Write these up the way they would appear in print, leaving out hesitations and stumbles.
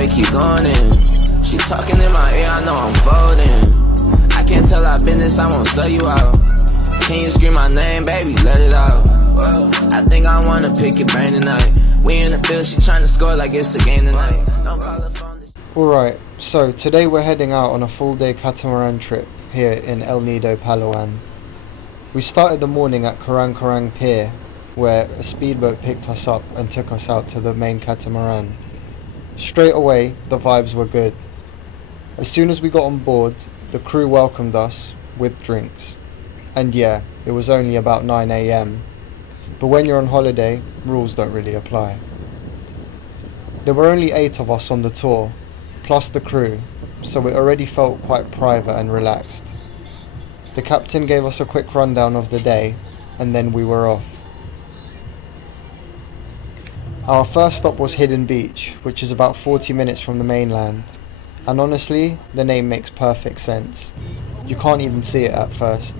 babe, keep going in. She talking in my ear, I know I'm folding. I can't tell our business, I won't sell you out. Can you scream my name, baby, let it out. Whoa. I think I wanna pick your brain tonight. We in the field, she trying to score like it's a game tonight. Don't call her phone. Alright, so today we're heading out on a full day catamaran trip here in El Nido, Palawan. We started the morning at Karang Pier, where a speedboat picked us up and took us out to the main catamaran. Straight away, the vibes were good. As soon as we got on board, the crew welcomed us with drinks. And yeah, it was only about 9 AM. But when you're on holiday, rules don't really apply. There were only 8 of us on the tour, plus the crew, so it already felt quite private and relaxed. The captain gave us a quick rundown of the day, and then we were off. Our first stop was Hidden Beach, which is about 40 minutes from the mainland, and honestly, the name makes perfect sense. You can't even see it at first.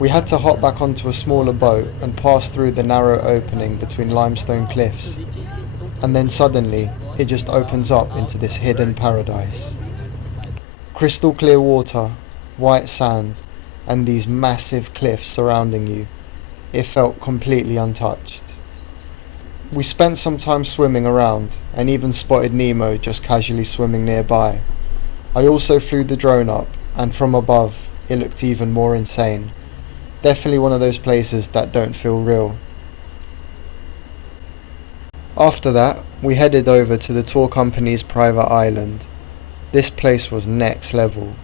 We had to hop back onto a smaller boat and pass through the narrow opening between limestone cliffs, and then suddenly, it just opens up into this hidden paradise. Crystal clear water, white sand, and these massive cliffs surrounding you. It felt completely untouched. We spent some time swimming around and even spotted Nemo just casually swimming nearby. I also flew the drone up, and from above it looked even more insane. Definitely one of those places that don't feel real. After that, we headed over to the tour company's private island. This place was next level.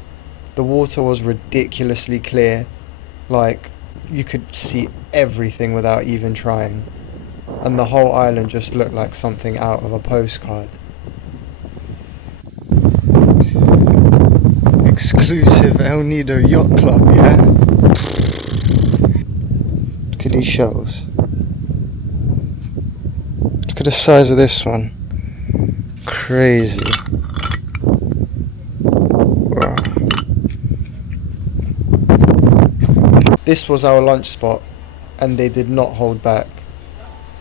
The water was ridiculously clear, like you could see everything without even trying, and the whole island just looked like something out of a postcard. Exclusive El Nido Yacht Club, yeah? Look at these shells. Look at the size of this one. Crazy. Wow. This was our lunch spot, and they did not hold back.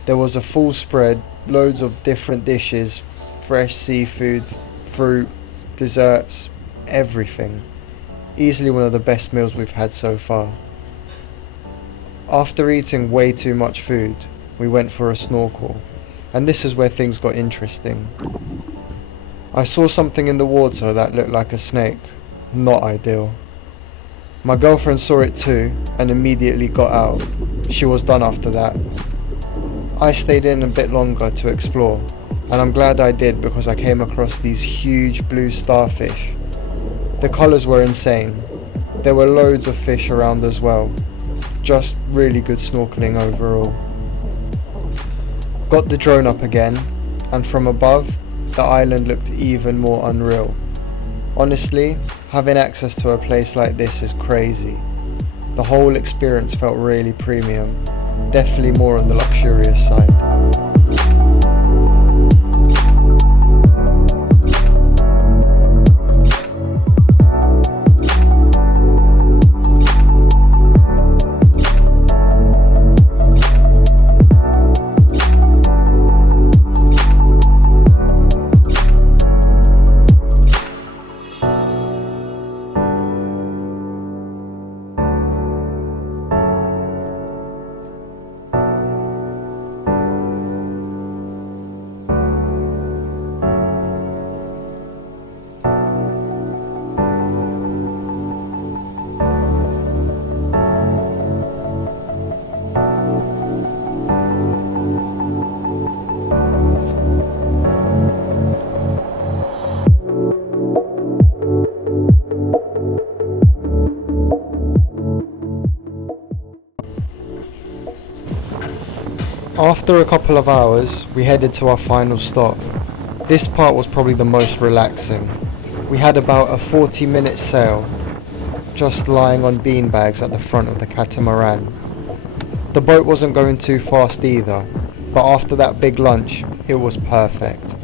There was a full spread, loads of different dishes, fresh seafood, fruit, desserts, everything. Easily one of the best meals we've had so far. After eating way too much food, we went for a snorkel, and this is where things got interesting. I saw something in the water that looked like a snake. Not ideal. My girlfriend saw it too and immediately got out. She was done after that. I stayed in a bit longer to explore, and I'm glad I did because I came across these huge blue starfish. The colours were insane. There were loads of fish around as well. Just really good snorkeling overall. Got the drone up again, and from above, the island looked even more unreal. Honestly, having access to a place like this is crazy. The whole experience felt really premium, definitely more on the luxurious side. After a couple of hours, we headed to our final stop. This part was probably the most relaxing. We had about a 40-minute sail, just lying on beanbags at the front of the catamaran. The boat wasn't going too fast either, but after that big lunch, it was perfect.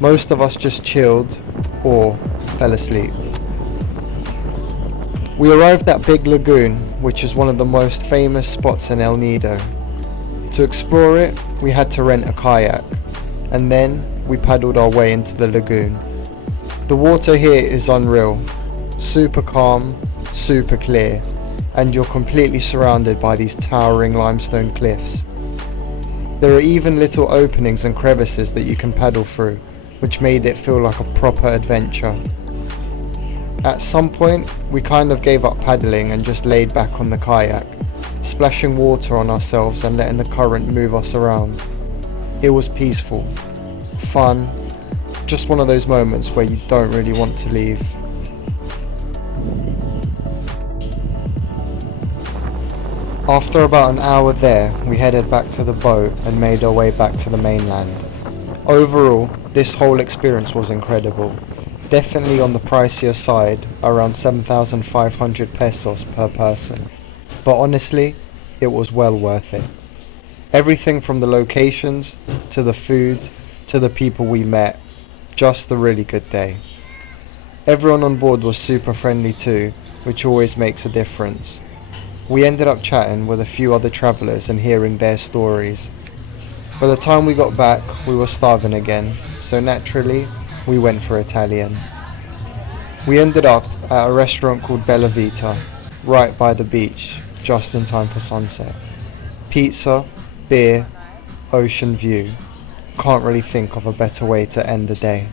Most of us just chilled or fell asleep. We arrived at Big Lagoon, which is one of the most famous spots in El Nido. To explore it, we had to rent a kayak. and then we paddled our way into the lagoon. The water here is unreal, super calm, super clear, and you're completely surrounded by these towering limestone cliffs. There are even little openings and crevices that you can paddle through, which made it feel like a proper adventure. At some point, we kind of gave up paddling and just laid back on the kayak, splashing water on ourselves and letting the current move us around. It was peaceful, fun, just one of those moments where you don't really want to leave. After about an hour there, we headed back to the boat and made our way back to the mainland. Overall, this whole experience was incredible. Definitely on the pricier side, around 7,500 pesos per person. But honestly, it was well worth it. Everything from the locations, to the food, to the people we met, just a really good day. Everyone on board was super friendly too, which always makes a difference. We ended up chatting with a few other travellers and hearing their stories. By the time we got back, we were starving again, so naturally, we went for Italian. We ended up at a restaurant called Bella Vita, right by the beach, just in time for sunset. Pizza, beer, ocean view. Can't really think of a better way to end the day.